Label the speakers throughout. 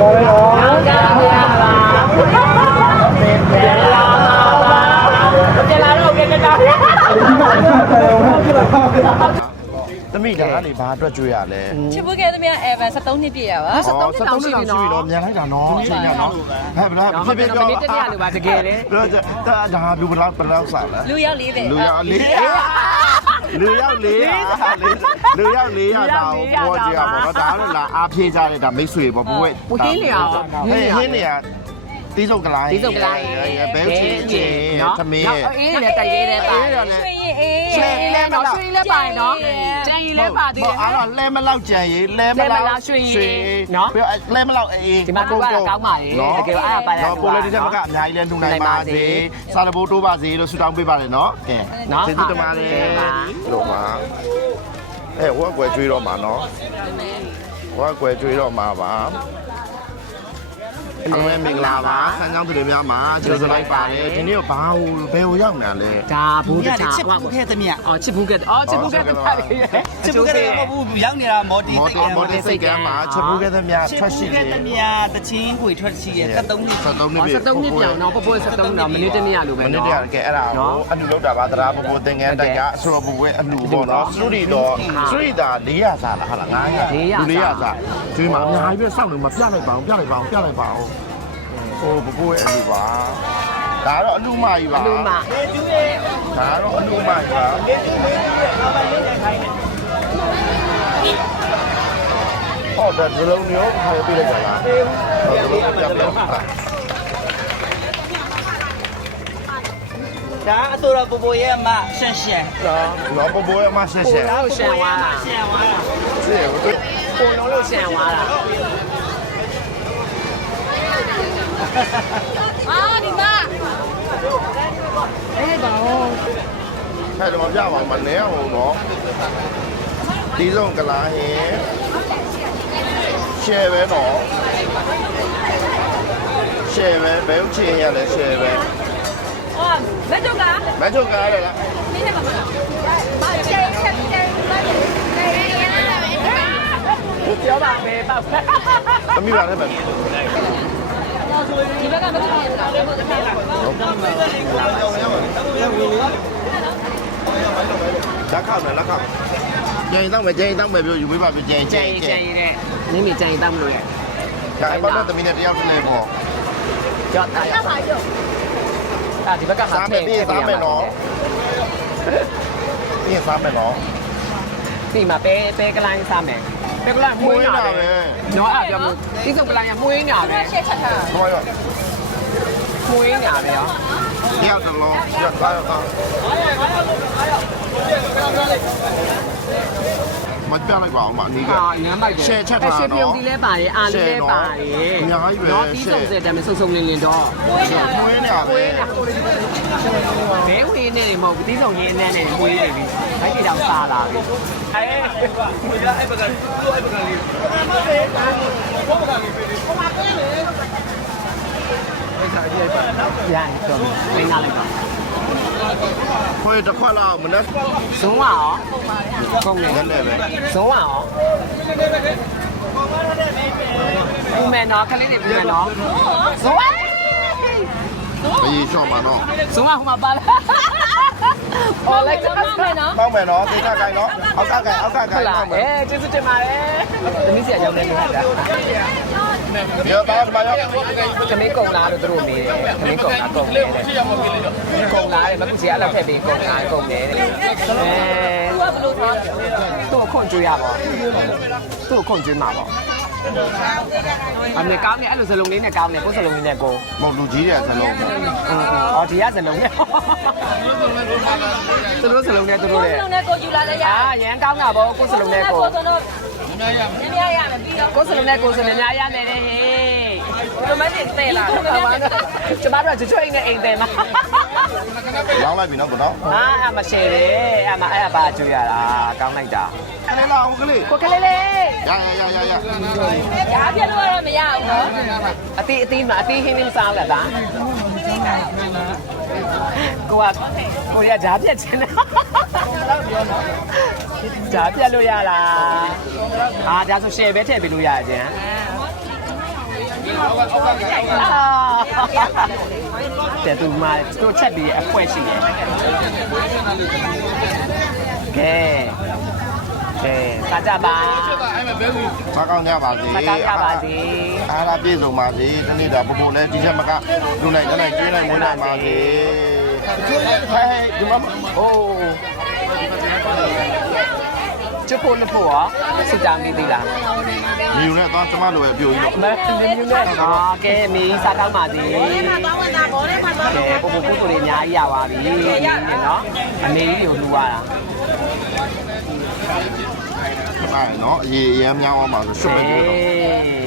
Speaker 1: တော်လေးနော်သမီးဒါကနေဘာအတွက်ကြွေးရလဲ
Speaker 2: ချစ်ဖို့ခဲ့သမျှအဲဗန်73နှစ်ပြည့်ရပါ
Speaker 1: 73နှစ်တောင်ရှိပြီနော်မြန်လိုက်တာနော်အချိန်ညနော်ဟဲ့ဘလား
Speaker 3: ဟုတ်တယ်မနေ့တနေ့လိုပါတကယ်လေ
Speaker 1: ဒါဒါဒါလူဘလောက်ဘလောက်စားလဲ
Speaker 2: လူရောက်40
Speaker 1: လူရောက်လေး လူရောက်လေးလူရောက်လေးရတာဘောကြရပါတော့ဒါလည်းလာအားဖြည့်ကြတဲ့ဒါမိတ်ဆွေပေါ့ဘဝ
Speaker 3: ဟိုဟင်းလေအောင်
Speaker 1: ဟဲ့ဟင်းနေရ တီးစုပ်ကလိုင်း
Speaker 3: ဒီစုပ်ကလိုင်း
Speaker 1: ဘဲချင်းချင်းသမီးရဲ့
Speaker 3: အေးလေတိုက်ရဲတဲ့ပါ
Speaker 2: ရွှေရင်အေး
Speaker 3: ရွှေရင်လဲနော်ရွှေရင်လဲပါနော်ကြံရင်လဲပါသေးတယ်
Speaker 1: အဲ့တော့လဲမလောက်ကြံရေးလဲမလောက်ပြီးလဲမလောက်အေးနော်ကိုလည်းဒီထက်မကအများကြီးလဲနှုံနိုင်ပါစေစာရဘိုးတိုးပါစေလို့ဆုတောင်းပေးပါတယ်နော်ကဲကျေးဇူးတင်ပါတယ်လို့ပါအဲဟိုကွယ်ကျွေးတော့မှာနော်ဟိုကွယ်ကျွေးတော့မှာပါ အမေမင်္ဂလာပါဆန်းချောင်းသူတွေများမှာကျေးဇူးလိုက်ပါတယ်ဒီနေ့ဘာဟိုဘယ်ဟိုရောက်နေလဲ
Speaker 3: ဒါဘူးတခြား
Speaker 4: ချစ်ဘူးခဲ့သမျှ
Speaker 3: အော်ချစ်ဘူးကအော်ချစ်ဘူးကတပါလေ
Speaker 4: ချစ်ဘူးခဲ့မဟုတ်ဘူးရောက်နေတာမော်တီ
Speaker 1: မော်တီမော်တီစိတ်ကမ်းမှာချက်ဘူးခဲ့သမျှ
Speaker 4: ချစ်
Speaker 1: ထွက်ရှိ
Speaker 4: ဘူး
Speaker 1: လေ
Speaker 4: ခဲ့သမျှတချင်းကိုထွက်ရှိရဲ့73နှစ်
Speaker 1: 73နှစ်
Speaker 3: အော်
Speaker 1: ပြည့်
Speaker 3: 73နှစ်ပြောင်းနော်ပပိုး73နော်မနေ့တနေ့လိုပဲ
Speaker 1: မနေ့
Speaker 3: နော်
Speaker 1: တည်းကအဲ့ဒါကိုအလူလောက်တာပါတရားပပသင်္ကန်းတိုက်ကဆိုတော့ဘဝဲအလူပေါ့နော်စတူဒီတော့စတူဒီတာ400စားလားဟာလား900လူ400စားကျွေးမှာအများကြီးပဲစောင့်နေမှာပြလိုက်ပါအောင်ပြလိုက်ပါအောင်ပြလိုက်ပါအောင် ဟိုဘဘဝဲအလူပါဒါတော့အလူမကြီးပါ
Speaker 3: လူမ
Speaker 1: ဒါတော့အလူမကြီးပါဟောဒါဒီလုံးမျိုးခါရပြလိုက်ကြလားဟုတ်ကဲ့ပြပြ
Speaker 4: ဒါအဆိုတော့ပပိုရဲ့အမရှက်ရှက်
Speaker 1: နော်ဘဘဝဲအမဆက်ဆက်
Speaker 3: လို့ရှန်သွားတာ
Speaker 4: ရှက်သွားတာ
Speaker 1: Sí, porque
Speaker 3: ကိုလုံးလို့ရှန်သွားတာ
Speaker 2: အာဒီမ
Speaker 1: အဲ့တော့ပြပါမနေအောင်နော်ဒီဆုံးကလာဟင်ရှယ်ပဲနော်ရှယ်ပဲဘယ်ဥချင်းရလဲရှယ်ပဲ
Speaker 2: အော်လက်တော့က
Speaker 1: မချုပ်ကားရလား
Speaker 2: မင်းနဲ့မမလားဘာချေချက်ချေလိုက်တယ်ရရလာပဲ
Speaker 3: ပြောပါပဲပေါ့
Speaker 1: သမီးပါလည်းပဲ
Speaker 2: ဒီဘက်ကမသိဘူးလားဘယ်လိုလဲ
Speaker 1: လက်ခောက်မယ်လက်ခောက်ကျရင်တော့မယ်ကျရင်တော့မယ်ပြောယူပေးပါပြကျရင်
Speaker 3: ကြံကြံရတဲ့နင်းမကြံတောက်မလို့ရ
Speaker 1: ဒါအမတ်သမီးနဲ့တယောက်တည်းနဲ့ပေါ့
Speaker 3: ကြောက်တာရပါရောအာဒီဘက်က
Speaker 1: စားမယ်ပြီးစားမယ်နော်ပြီးစားမယ်နော်
Speaker 3: ပြီးမှပဲပဲကလိုင်းစားမယ် ပဲကလိုင်းမွေးတာပဲနော်အဲ့ပြောလို့ဒီစုံကလိုင်းကမွေးနေတာပဲ
Speaker 2: ရှေ့ချက်ထား
Speaker 1: ဟောရ
Speaker 3: မွေးနေတာပဲရော
Speaker 1: တယောက်တလုံးရက်သားတော့မပြလိုက်ပါအောင်မအနည်းက
Speaker 3: အာနမ်းမိုက်တယ်
Speaker 1: ရှယ်ချက်ထား
Speaker 3: ရှယ်ပြုံးဒီလဲပါတယ်အာလေးလဲပါတယ်
Speaker 1: အများကြီးပဲ
Speaker 3: နော်ပြီးဆုံးစတဲ့တည်းမဆုံဆုံလင်းလင်းတော့
Speaker 1: မွေးနေတာပဲ
Speaker 3: ဘဲဝင်းနေမဟုတ်ဘူးပြီးဆုံးရင်းနဲ့နဲ့မွေးနေပြီ ဘိုက်တောင်စားလာပြီအဲ
Speaker 4: ကိုရအဲ့ဘက်ကသူ့အဲ့ဘက်ကလေး
Speaker 3: ရန်တော့မင်းနားလိုက်ပါ
Speaker 1: ခွေတစ်ခွက်လောက်မနေ့
Speaker 3: ဇုံးရောကုန်နေ
Speaker 1: နည်းနည်းပဲ
Speaker 3: ဇုံးရောဦးမယ်နော်ခလေးတွေပြန်နော်ဇုံး
Speaker 1: မကြီးရှော့မှာတော့
Speaker 3: ဇုံးကဟိုမှာပါလား ဟောလိုက်တော့
Speaker 2: မမယ်နော်
Speaker 1: ပေါက်မယ်နော်တေချာကိုင်နော်အောက်ကကိုင်အောက်ကကို
Speaker 3: ဟုတ်
Speaker 1: င်
Speaker 3: လား
Speaker 1: ပေါက်မယ်
Speaker 3: အဲကျေးဇူးတင်ပါတယ်သမီးဆရာရောက်နေပြီလား
Speaker 1: ဒီတော့ဒီမှာရောက်
Speaker 3: ခမင်းကုံလားလို့သူတို့မေးတယ်ခမင်းကုံလားကုံတယ်တဲ့ကုံလားတဲ့မကူစီကလည်းဖက်ပြီးကုံလားကုံတယ်တဲ့အဲ
Speaker 2: သူကဘလို့ထား
Speaker 3: သူ့ခွန်ကျွေးရပါသူ့ခွန်ကျွေးမှာပေါ့ အမေကောင်းနေအဲ့လိုစလုံးလေးနဲ့ကောင်းနေကိုယ်စလုံးလေးနဲ့ကို
Speaker 1: မဟုတ်လူကြီးတဲ့ဆလုံး
Speaker 3: အော်ဒီကစလုံးနဲ့သူတို့စလုံးနဲ့သူတို့
Speaker 2: ကို
Speaker 3: တဲ့
Speaker 2: လုံးနဲ့ကိုယူလာလဲရ
Speaker 3: အာရန်ကောင်းတာပေါ့ကိုယ်စလုံးနဲ့ကို
Speaker 2: ဆိုတော့ညညရမယ်ပြီးတော့
Speaker 3: ကိုယ်စလုံးနဲ့ကိုယ်စလုံးများရမယ်တဲ့ဟေး
Speaker 2: ဒီလိုမှသိတဲ့လား
Speaker 3: ကျမတို့ကချွတ်ချွတ်အိမ်နဲ့အိမ်တယ်လား
Speaker 1: လောင်းလိုက်ပြီနော်ကောနော်
Speaker 3: အာအမရှယ်တယ်အမအဲ့အပါကျွေးရတာကောင်းလိုက်တာ
Speaker 1: ခလေးလာအောင်ကလေး
Speaker 3: ကိုကလေးလေး
Speaker 1: ရရရရရ
Speaker 2: ရားပြလို့တော့မရဘူးနော်
Speaker 3: အတီးအတီးမှာအတီးဟင်းလေးမစားလားဒါကိုကကိုရဂျားပြက်ချင်တယ်ဂျားပြက်လို့ရလားအာဒါဆိုရှယ်ပဲထည့်ပေးလို့ရကြင် တဲ့သူမှတို့ချက်ပြီးအဖွဲရှိတယ်ကဲကဲစားကြပါ
Speaker 1: စားကောင်းကြပါစေ
Speaker 3: စားကောင်းကြပါစေ
Speaker 1: အားလာပြည့်စုံပါစေတနေ့တာပူပူလဲဒီချက်မကလူနိုင်တနိုင်ကျွေးနိုင်မွေးနိုင်ပါစေဟဲ့ဒီမ
Speaker 3: โချစ်ဖို့လက်ဖို့ရောစစ်ကြမိသေးလား
Speaker 1: ညီုံနဲ့သွားကျမလိုပဲအပြိုကြီးတော့
Speaker 3: မင်းမျိုးနဲ့အာကဲမေးစားကောင်းပါသေးတယ်သွားဝင်တာဘောထဲမှာသွားလို့ပို့ပို့ပို့တွေအများကြီးရပါပြီနော်အမေကြီးကိုလှူရတာ
Speaker 1: အဲ့နော်အရေးအရမ်းများအောင်ပါဆိုဆွတ်ပဲပြောတော့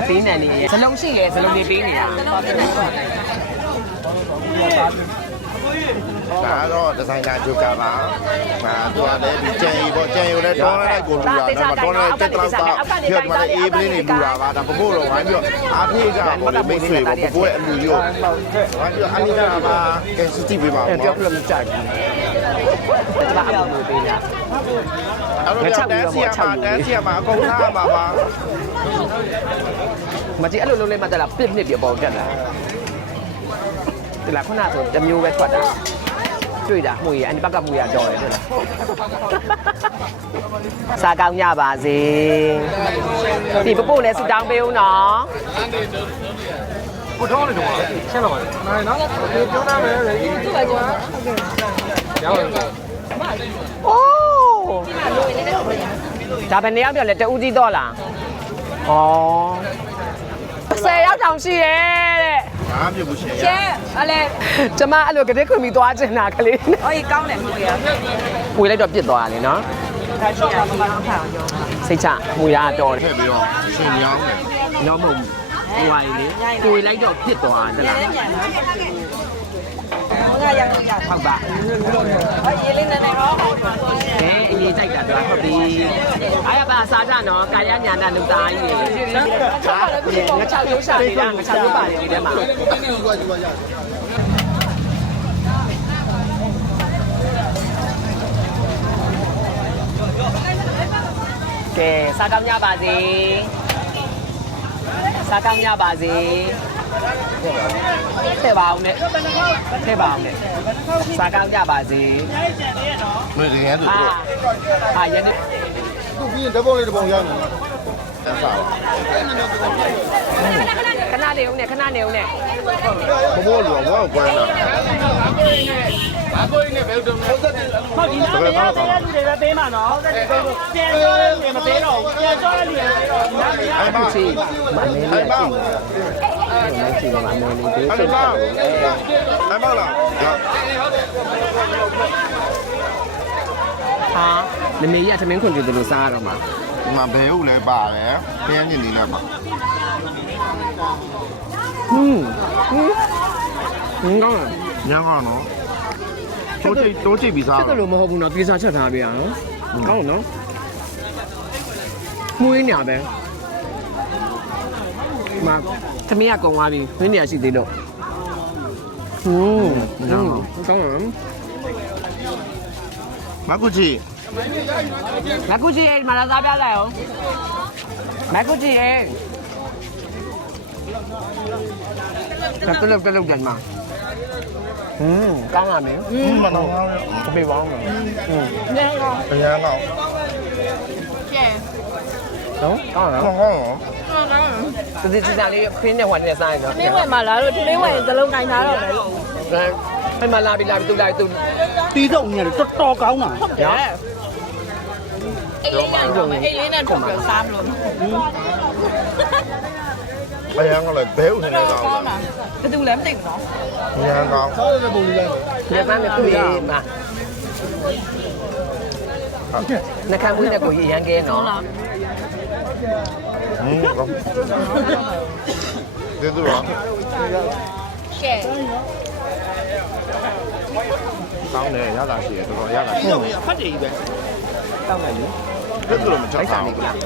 Speaker 3: အသေးနံနေရဇလုံးရှိရဇလုံးလေးပေးနေတာ
Speaker 1: ဒါတော့ဒီဇိုင်နာဂျိုကာပါဟာသူကလည်းဒီကျန်ရီပေါ့ကျန်ရီလည်းတွန်းလိုက်ကိုလူတာတော့တွန်းလိုက်တက်တော့တော့ပြတ်မှလည်းအေးပလင်းနေလူတာပါဒါပပို့တော့ဝိုင်းပြီးတော့အားပြေးကြပါလို့မိတ်ဆွေပေါ့ပပို့ရဲ့အလူရောဝိုင်းပြီးတော့အနိကပါကဲစစ်တီပေးပါ
Speaker 3: အဲ့
Speaker 1: ပေါ့
Speaker 3: ပြောပြလို့မကြိုက်ဘူးကျွန်မအမှုပေးနေတာ
Speaker 1: အဲ့တော့တန်းစီရမှာတန်းစီရမှာအကုန်ထားမှာပါ
Speaker 3: မကြည့်အဲ့လိုလုံးလေးမှတက်လာပြစ်နှစ်ပြပေါ်တက်လာ ဒီလားခုနကဆိုတစ်မျိုးပဲထွက်တာတွေ့တာမှုရအဲ့ဒီဘက်ကမှုရကြော်တယ်တွေ့လားစားကောင်းကြပါစေဒီပပို့လည်းဆူတောင်းပေးဦးနော်
Speaker 5: ကိုထောင်းနေတော့ရှင်းပါပါနိုင်နော်ဒီပြောနာမယ်လေသူ့ပဲကျော်ရောင်း
Speaker 3: အိုးဒါပဲနေရောက်ပြောလဲတူးကြီးတော့လားဩဆယ်ရောက်တောင်ရှိရဲ့တဲ့
Speaker 1: ဘာမှမဖြစ်ဘူးရှင်
Speaker 2: ကျဲအလဲ
Speaker 3: ကျမအဲ့လိုကတိခွင်ပြီးသွားချင်တာကလေး
Speaker 2: အော်ကြီးကောင်းတယ်မွေးရ
Speaker 3: မွေလိုက်တော့ပြစ်သွားတယ်နော်
Speaker 2: ဒါချော့တာမကောင်းထားအောင်
Speaker 3: စိတ်ချမွေရတော့
Speaker 1: ထည့်ပြီးတော့ရှင်ရောင်းတယ်
Speaker 3: တော့မဟုတ်ဟိုဝိုင်းလေကိုလိုက်တော့ပြစ်သွားတယ်လား
Speaker 2: ညံ့နော်ငါရအောင်ကြ
Speaker 3: ဟုတ်ပါ
Speaker 2: အော်ရေးလေးနည်းနည်းဟော
Speaker 3: အဲ အရေးကြိုက်တာတော့ဟုတ်ပြီအားရပါစားကြနော်ကာယညာနာလူသားကြီးငါချောက်ရုပ်ရှာနေတာငါချောက်ရုပ်ပါတယ်ဒီထဲမှာကဲစားကောင်းကြပါစေစားကောင်းကြပါစေ ထည့်ပါအောင်နဲ့ထည့်ပါအောင်နဲ့စားကောင်းကြပါစေ
Speaker 1: မင်းတကယ်တူ
Speaker 3: အာ
Speaker 1: တော့
Speaker 3: အာရနေ
Speaker 1: သူပြီးရင်ဓပုံးလေးဓပုံးရောက်နေတယ်စားပါ
Speaker 3: ခဏနေဦးနဲ့ခဏနေဦးနဲ့
Speaker 1: ဘဘလောဝါကွမ်းတာ
Speaker 4: ဟုတ်ဒီနားမရသေးတဲ့လူတွေပဲပေးမှာနော်ပြန်ပြောတဲ့လူတွေမပေးတော့ဘူးပြန်ပြောတဲ့လူတွေပေးတော့ဒီနားမရ
Speaker 1: အဲ့ပါ
Speaker 3: ချီမ မေးလေးချီမချီမမေးလေးဒေး
Speaker 1: အဲ့
Speaker 3: စိတ်
Speaker 1: ပါ
Speaker 3: ပါ
Speaker 1: အဲ့ပါလား
Speaker 3: ဟာမမေးရသမင်းခွန်ကြည့်တယ်လို့စားရတော့မှာ
Speaker 1: ဒီမှာဘဲဦးလည်းပါတယ်ဖျန်းညင်နေလည်းပါ
Speaker 3: ဟွန်းဟွန်းဟင်းကောင်း
Speaker 1: ညံကောင်းနော်တိုးချိတ်တိုးချိတ်ပြီးစား
Speaker 3: ချက်တယ်လို့မဟုတ်ဘူးနော်ပြေးစားချက်ထားပြရနော်ကောင်းနော်မွေးညာပဲမ သမီးကကုံသွားပြီမင်းနေရရှိသေးလို့ဟွန်းကောင်းကောင်း
Speaker 1: မကူချီ
Speaker 3: မကူကြီးအိမ်မှာလာစားပြလိုက်အောင်မကူကြီးအိမ်တက်တက်တက်တက်ကြမှာဟင်းကောင်းလာမယ်
Speaker 1: မနောင်းကောင်း
Speaker 3: တပိပေါင်းမယ်ဟင်း
Speaker 1: ဘယ်ရန်ကောင်း
Speaker 3: နော်ကောင်းလား
Speaker 1: ကောင်းကောင်း နော်
Speaker 3: တတိစီတာလေးဖင်းနဲ့ဟွာနဲ့စားရနော်
Speaker 2: ထမင်းဝယ်မှာလားလို့ထမင်းဝယ်ရင်သလုံးနိုင်ထားတော့မယ်
Speaker 3: ဒါအဲ့မှာလာပြီလာပြီတူလာပြီတူ
Speaker 4: တီးတော့နေတယ်တော်တော်ကောင်းတာ
Speaker 3: ရ
Speaker 2: အိတ်လေးနဲ့တော့မယ်အိတ်လေးနဲ့ထုတ်ပြီးစားမလို့
Speaker 1: ဘယ်ရန်ကောင်းလဲဘဲဦးနေလည်းကောင်း
Speaker 2: ကောင်းတာဘယ်သူလဲမသိဘူးနော်
Speaker 1: ညံကောင်း
Speaker 3: ညပန်းနဲ့ကိုရေးမှာနှခမ်းပွေးနဲ့ကိုရေးရန်ကဲနော်
Speaker 1: ဟင်းကောင်းဒီလိုရော
Speaker 2: ရှယ်
Speaker 1: ကောင်းတယ်ရတာရှိတယ်တော်တော်ရတာရှိတယ်
Speaker 4: ဖတ်တယ်ကြီးပဲ
Speaker 3: တောက်လိုက်လေ
Speaker 1: ဒီလိုမချက်
Speaker 3: အိုက်စာ
Speaker 1: ဆောင်
Speaker 3: နေ ကလား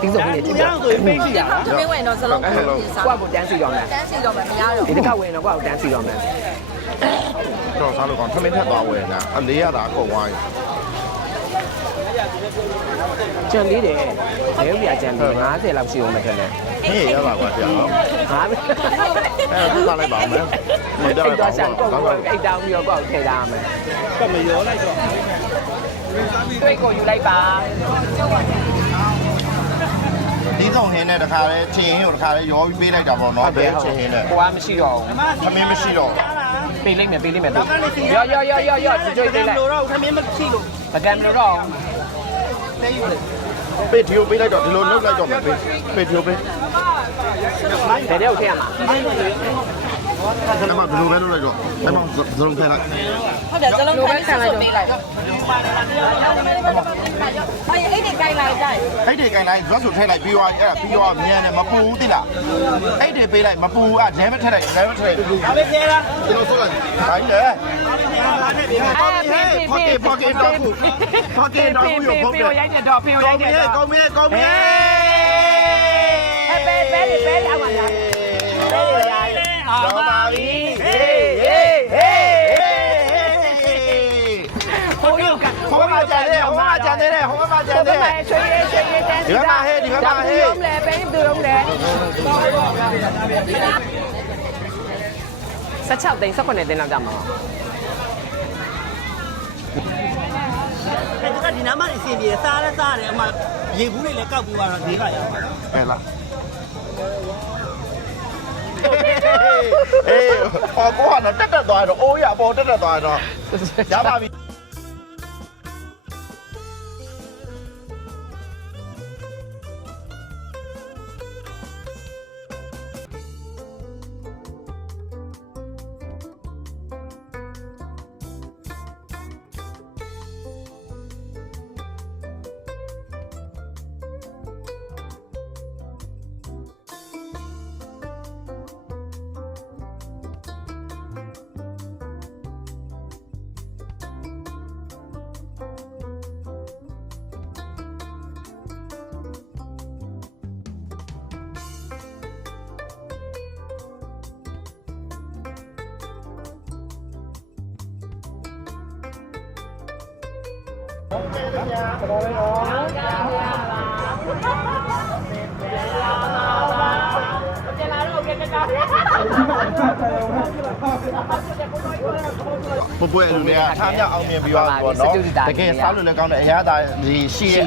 Speaker 3: တင်းစုံလေးကြည့်
Speaker 4: ည
Speaker 3: ကြ
Speaker 4: ဆိုရင်ပေးကြည့်ရတာ
Speaker 2: ထမင်းဝယ်တော့သလုံးကိုစား
Speaker 3: ကိုကကိုတန်းစီတော့မယ်
Speaker 2: တန်းစီတော့မယ်မရတော့
Speaker 3: ဒီတစ်ခါဝင်တော့ကိုကကိုတန်းစီတော့မယ်
Speaker 1: တော့စားလို့ကောင်းထမင်းထက်သွားဝယ်နေတာအလေးရတာအကုန်ဝိုင်း
Speaker 3: ဟ ကျန်သေးတယ်ဘယ်ဥပြကျန်သေး50လောက်ရှိအောင်မထင်နဲ့
Speaker 1: ဟေးရပါကွာကြာနော်
Speaker 3: ငါပဲ
Speaker 1: အဲ့ဒါထားလိုက်ပါဦးမယ်မ
Speaker 3: အိ
Speaker 1: ကြောက်
Speaker 3: တ်
Speaker 1: ပါ
Speaker 3: တော့
Speaker 1: ဘူး
Speaker 3: ရှန်ကို
Speaker 1: ကောင်း
Speaker 3: ကို
Speaker 1: ကောင်း
Speaker 3: အိတ်တောင်းပြီးတော့ကိုယ့်ကိုထည့်ထားမယ်
Speaker 4: ကမရောလိုက်တော့
Speaker 3: တွေ့ကိုယူလိုက်ပါ
Speaker 1: ဒီဆုံးဟင်းနဲ့တခါလဲချင်းဟင်းကိုတခါလဲရောပြီးပေးလိုက်တာပေါ့နော်ဘယ်ချင်းဟင်းနဲ့
Speaker 3: ကိုကမရှိတော့
Speaker 1: သမင်းမရှိတော့
Speaker 3: ဘူးပေးလိုက်မယ်ပေးလိုက်မယ်ရောရောရောရောရောကြွကြွပေးလိုက်
Speaker 4: လို့တော့ခမင်းမရှိလို့
Speaker 3: ပကံမလို့တော့
Speaker 1: ပေးဒီကိုပေးလိုက်တော့ဒီလိုနှုတ်လိုက်တော့မယ်ပေးပေးဒီကိုပေး
Speaker 3: ဘယ်တဲ့ကိုထည့်ရမှာ
Speaker 1: အဲ့မှာဘယ်လိုပဲလုပ်လိုက်တော့အဲ့မှာဇလုံးထည့်လိုက်
Speaker 2: ဟုတ်တယ်ဇလုံးထိုင်ဆန်လိုက်တော့ပေးလိုက်အေးအဲ့ဒီကိုင်းလိုက်ကြိုက်
Speaker 1: အဲ့ဒီကင်လိုက်ဇွတ်ဆိုထည့်လိုက်ပြီးသွားအဲ့ဒါပြီးသွားမြန်တယ်မပူဘူးတိလားအဲ့ဒီပေးလိုက်မပူဘူးအဲ့လဲမထည့်လိုက်လဲမထည့်လိုက်
Speaker 4: ဒါပဲကျဲလား
Speaker 1: ကျွန်တော်ဆိုလိုက်ဟိုင်း လေ
Speaker 3: အဲဖေးဖေးဖေး
Speaker 1: pocket pocket dog food pocket dog food ကို
Speaker 3: ဖေးရိုက်တဲ့တော့ဖေးရို
Speaker 1: ကော
Speaker 3: က်
Speaker 1: င်း
Speaker 3: တဲ့
Speaker 1: ပြီ
Speaker 3: တော့
Speaker 1: ကောင်းပြီကောင်းပြီ
Speaker 3: အဲပဲပဲပဲအောက်မှာလား
Speaker 1: တော့ပါပြီ
Speaker 3: ဟေးဟေးဟေးဟိုယောက
Speaker 1: ဟိုမှာကြံတယ်ဟိုမှာကြံတယ်ဟိုမှာကြံ
Speaker 3: ဟို
Speaker 1: တယ်
Speaker 3: မှာရွှေရဲရွှေရဲတန်း
Speaker 1: ဒီဘက်မှာဟဲ့ဒီဘက်မှာဟဲ့
Speaker 3: ရုံးလေပဲသူရုံးလေ16သိန်း18သိန်းလောက်ကြမှာ
Speaker 4: အဲ့ဒါဒီနားမအစီအပြေစားလဲစားတယ်အမရေဘူးတွေလည်းကောက်ပြီးတော့ဒေးလိုက်ရအောင်
Speaker 1: ဟဲ့လားအေးဟောကိုကတော့တက်တက်သွားတော့အိုးရပေါ်တက်တက်သွားတော့ရပါပြီ Yeah. ပပွဲလူတွေကထားမြောက်အောင်မြင်ပြီးတော့ပေါ့နော်တကယ်စားလို့လည်းကောင်းတယ်အရသာဒီရှိရဲ့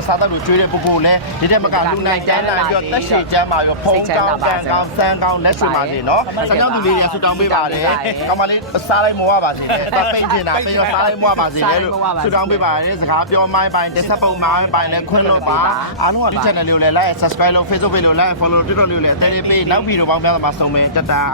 Speaker 1: အစားတော့ကျွေးတဲ့ပပိုလည်းဒီတဲ့မကလူနိုင်ကျန်းနိုင်ပြီးတော့တက်ရှိကျန်းမာရောဖုံးကောင်းကန်ကောင်းဆန်းကောင်းလက်ရှိပါစေနော်ဆန်းကောင်းသူလေးတွေဆူတောင်းပေးပါတယ်ကောင်းမလေးစားလိုက်မဝပါစေနဲ့တပိတ်နေတာပိတ်ရောစားလိုက်မဝပါစေနဲ့လို့ဆူတောင်းပေးပါတယ်စကားပြောမိုင်းပိုင်းတစ်ဆက်ပုံမိုင်းပိုင်းလည်းခွင့်လို့ပါအားလုံးကဒီ channel လေးကိုလည်း like subscribe လုပ် Facebook page ကို like follow TikTok လေးကိုလည်းအသေးလေးပေးနောက်ဗီဒီယိုပေါင်းများစွာမှာစုံမယ်တတာ